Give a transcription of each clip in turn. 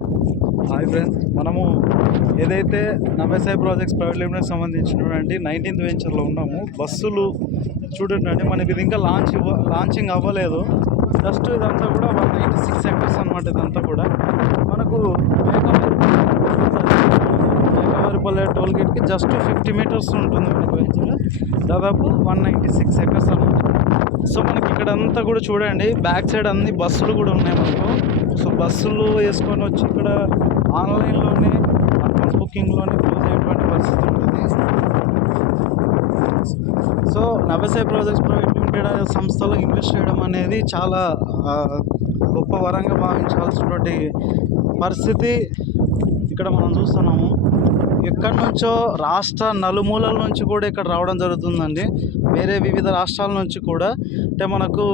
Hi friends, మనము ఏదైతే Navyasai projects private limited సంబంధించినటువంటి 19th వెంచర్లో ఉన్నాము. బస్సులు చూడండి, మనకి ఇది ఇంకా లాంచింగ్ అవ్వలేదు. జస్ట్ ఇదంతా కూడా 196 ఎకర్స్ అనమాట. ఇదంతా కూడా మనకు మేకవారిపల్లె టోల్ గేట్కి జస్ట్ 50 మీటర్స్ ఉంటుంది మనకు వెంచర్. దాదాపు 196 ఎకర్స్ అనమాట. సో మనకి ఇక్కడంతా కూడా చూడండి, బ్యాక్ సైడ్ అన్ని బస్సులు కూడా ఉన్నాయి మనకు. సో బస్సులు వేసుకొని వచ్చి ఇక్కడ ఆన్లైన్లోనే అడ్వాన్స్ బుకింగ్లోనే క్లోజ్ అయ్యేటువంటి పరిస్థితి ఉంటుంది. So Navyasai projects private limited సంస్థలో ఇన్వెస్ట్ చేయడం అనేది చాలా గొప్ప వరంగా భావించాల్సినటువంటి పరిస్థితి ఇక్కడ మనం చూస్తున్నాము. ఎక్కడి నుంచో రాష్ట్ర నలుమూలల నుంచి కూడా ఇక్కడ రావడం జరుగుతుందండి. వేరే వివిధ రాష్ట్రాల నుంచి కూడా, అంటే మనకు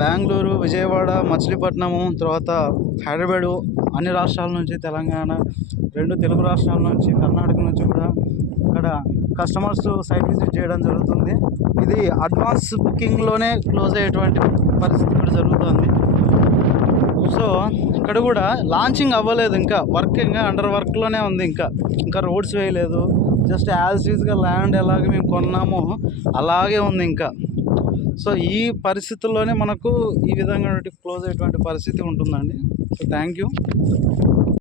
బెంగళూరు, విజయవాడ, మచిలీపట్నము, తర్వాత హైదరాబాదు, అన్ని రాష్ట్రాల నుంచి, తెలంగాణ, 2 తెలుగు రాష్ట్రాల నుంచి, కర్ణాటక నుంచి కూడా ఇక్కడ కస్టమర్స్ సైట్ విజిట్ చేయడం జరుగుతుంది. ఇది అడ్వాన్స్ బుకింగ్లోనే క్లోజ్ అయ్యేటువంటి పరిస్థితి కూడా జరుగుతుంది. సో ఇక్కడ కూడా లాంచింగ్ అవ్వలేదు, ఇంకా వర్క్ ఇంకా అండర్ వర్క్లోనే ఉంది. ఇంకా రోడ్స్ వేయలేదు. జస్ట్ యాజ్ ఈజ్గా ల్యాండ్ ఎలాగ మేము కొన్నామో అలాగే ఉంది ఇంకా. సో ఈ పరిస్థితుల్లోనే మనకు ఈ విధంగా క్లోజ్ అయ్యేటువంటి పరిస్థితి ఉంటుందండి. So thank you.